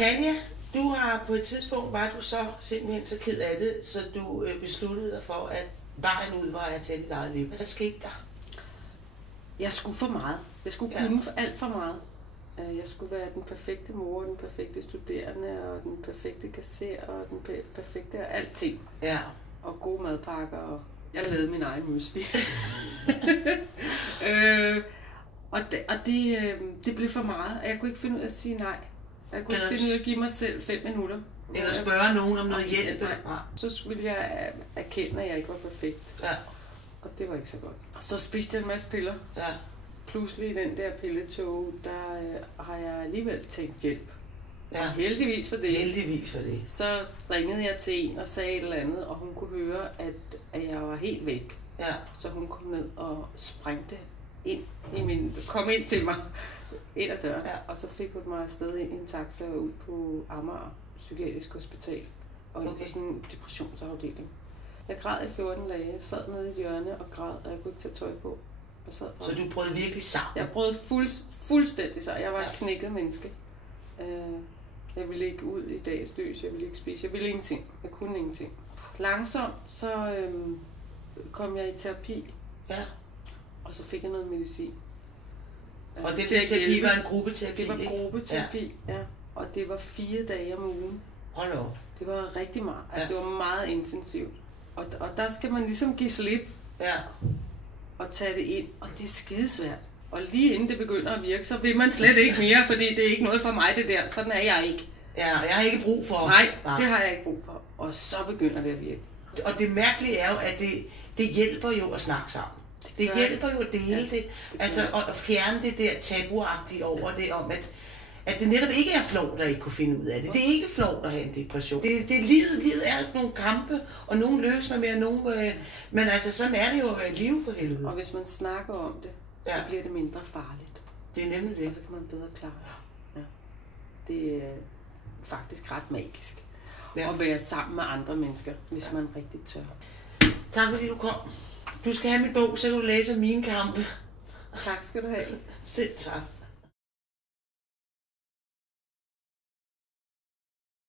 Tanja, du har på et tidspunkt, var du så simpelthen så ked af det, så du besluttede dig for, at vejen ud var at tage dit eget liv. Hvad skete der? Jeg skulle for meget. Jeg skulle kunne for alt for meget. Jeg skulle være den perfekte mor, den perfekte studerende, og den perfekte kasser, og den perfekte alting. Ja. Og gode madpakker, og jeg lavede min egen musli. Det blev for meget, og jeg kunne ikke finde ud af at sige nej. Jeg kunne ikke finde ud af at give mig selv 5 minutter. Eller spørge nogen om noget hjælp. Så ville jeg erkende, at jeg ikke var perfekt. Ja. Og det var ikke så godt. Så spiste jeg en masse piller. Ja. Pludselig i den der pilletog, der har jeg alligevel tænkt hjælp. Ja. Og heldigvis for det. Heldigvis for det. Så ringede jeg til en og sagde et eller andet, og hun kunne høre, at jeg var helt væk. Ja. Så hun kom ned og sprængte kom ind til mig ind ad døren, og så fik hun mig afsted ind i en taxa ud på Amager Psykiatrisk Hospital og ind på sådan en depressionsafdeling. Jeg græd i 14 dage, jeg sad nede i et hjørne og græd, og jeg kunne ikke tage tøj på. Så du brød virkelig sammen? Jeg brød fuldstændig sammen. Jeg var et knækket menneske. Jeg ville ikke ud i dagens lys, jeg ville ikke spise, jeg ville ingenting. Jeg kunne ingenting. Langsomt så kom jeg i terapi. Ja. Og så fik jeg noget medicin. Og det terapi var en gruppeterapi? Det var gruppeterapi, ja. Og det var 4 dage om ugen. Hold op. Det var rigtig meget. Altså, det var meget intensivt. Og der skal man ligesom give slip. Ja. Og tage det ind. Og det er skidesvært. Og lige inden det begynder at virke, så vil man slet ikke mere, fordi det er ikke noget for mig, det der. Sådan er jeg ikke. Ja, og jeg har ikke brug for. Nej, det har jeg ikke brug for. Og så begynder det at virke. Og det mærkelige er jo, at det hjælper jo at snakke sammen. Det hjælper jo at dele det. Altså at fjerne det der tabuagtige over det om, at det netop ikke er flovt at ikke kunne finde ud af det. Det er ikke flovt at have en depression. Det er livet er nogle kampe, og nogle lykkes med mere, nogle... Men altså, sådan er det jo at leve for helvede. Og hvis man snakker om det, så bliver det mindre farligt. Det er nemlig det. Og så kan man bedre klare det. Ja. Det er faktisk ret magisk. At være sammen med andre mennesker, hvis man rigtig tør. Tak fordi du kom. Du skal have min bog, så kan du læse om mine kampe. Tak skal du have. Selv tak.